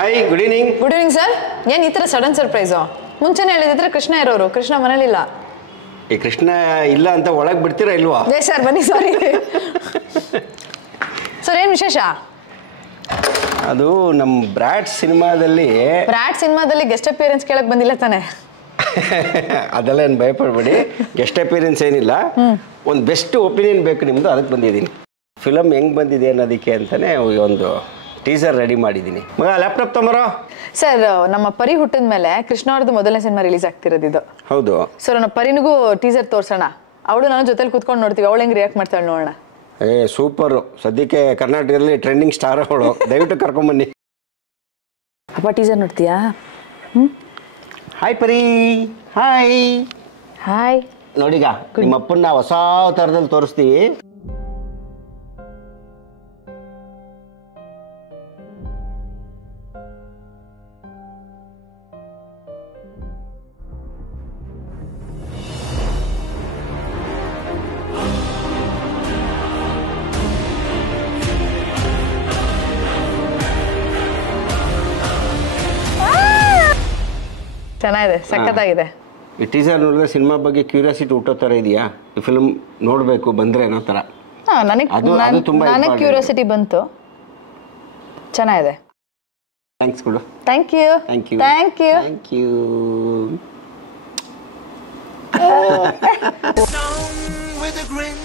Hi, good evening. Good evening sir. ಏನು ಈ ಥರ ಸಡನ್ ಸರ್ಪ್ರೈಸು? ಮುಂಚೆನೇ ಹೇಳಿದ್ರೆ ಕೃಷ್ಣ ಇರೋರು, ಕೃಷ್ಣ ಮನೇಲಿಲ್ಲ. ಈ ಕೃಷ್ಣ ಇಲ್ಲ ಅಂತ ಒಳಗೆ ಬಿಡ್ತೀರಾ ಇಲ್ವಾ? ದೇ ಸರ್, ಬನ್ನಿ. ಸಾರಿ ಸರ್, ಏನು ವಿಶೇಷ? ಅದು ನಮ್ಮ ಬ್ರಾಡ್ ಸಿನಿಮಾದಲ್ಲಿ ಗೆಸ್ಟ್ ಅಪಿಯರೆನ್ಸ್ ಕೇಳಕ್ ಬಂದಿಲ್ಲ ತಾನೆ? ಅದೆಲ್ಲ ಏನು ಭಯಪಡಬೇಡಿ, ಗೆಸ್ಟ್ ಅಪಿಯರೆನ್ಸ್ ಏನಿಲ್ಲ. ಒಂದು ಬೆಸ್ಟ್ ಒಪಿನಿಯನ್ ಬೇಕು ನಿಮ್ಮದು, ಅದಕ್ಕೆ ಬಂದಿದ್ದೀನಿ. ಫಿಲಮ್ ಹೆಂಗೆ ಬಂದಿದೆ ಅನ್ನೋದಕ್ಕೆ ಅಂತಲೇ ಒಂದು ಟೀಸರ್ ರೆಡಿ ಮಾಡಿದ್ದೀನಿ. ಮಗ ಲ್ಯಾಪ್ಟಾಪ್ ತೊಂಬರೋ. ಸರ್, ನಮ್ಮ ಪರಿ ಹುಟ್ಟಿದ ಮೇಲೆ ಕೃಷ್ಣ ಅವ್ರದ್ದು ಮೊದಲನೇ ಸಿನಿಮಾ ರಿಲೀಸ್ ಆಗ್ತಿರೋದು ಇದು. ಹೌದು ಸರ್, ನಮ್ಮ ಪರಿನಿಗೂ ಟೀಸರ್ ತೋರ್ಸೋಣ. ಅವಳು ನಾನು ಜೊತೆಲಿ ಕೂತ್ಕೊಂಡು ನೋಡ್ತೀವಿ, ಅವಳು ಹೆಂಗೆ ರಿಯಾಕ್ಟ್ ಮಾಡ್ತಾಳೆ ನೋಡೋಣ. ಸೂಪರು. ಸದ್ಯಕ್ಕೆ ಕರ್ನಾಟಕದಲ್ಲಿ ಟ್ರೆಂಡಿಂಗ್ ಸ್ಟಾರ್ ಅವಳು. ದಯವಿಟ್ಟು ಕರ್ಕೊಂಬನ್ನಿ. ಅಪ್ಪ, ಟೀಸರ್ ನೋಡ್ತೀಯಾ? ಹಾಯ್ ಪರಿ. Hi hi. ನೋಡಿಗ ನಿಮ್ಮ ಅಪ್ಪನ್ನ ಹೊಸ ಥರದಲ್ಲಿ ತೋರಿಸ್ತೀವಿ. ಚೆನ್ನಾಗಿದೆ, ಸಖತ್ತಾಗಿದೆ. ಈ ಟೀಸರ್ ನೋಡಿದ್ರೆ ಸಿನಿಮಾ ಬಗ್ಗೆ ಕ್ಯೂರಿಯಾಸಿಟಿ ಹುಟ್ಟೋ ಥರ ಇದೆಯಾ? ಈ ಫಿಲ್ಮ್ ನೋಡಬೇಕು ಬಂದರೆ ಅನ್ನೋ ಥರ. ನನಗೆ ಕ್ಯೂರಿಯಾಸಿಟಿ ಬಂತು. ಚೆನ್ನಾಗಿದೆ. ಥ್ಯಾಂಕ್ಸ್ ಕೊಡು. Thank you. Thank you. Thank you. Thank you. With a grin,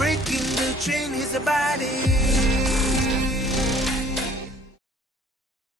breaking the chain, his body.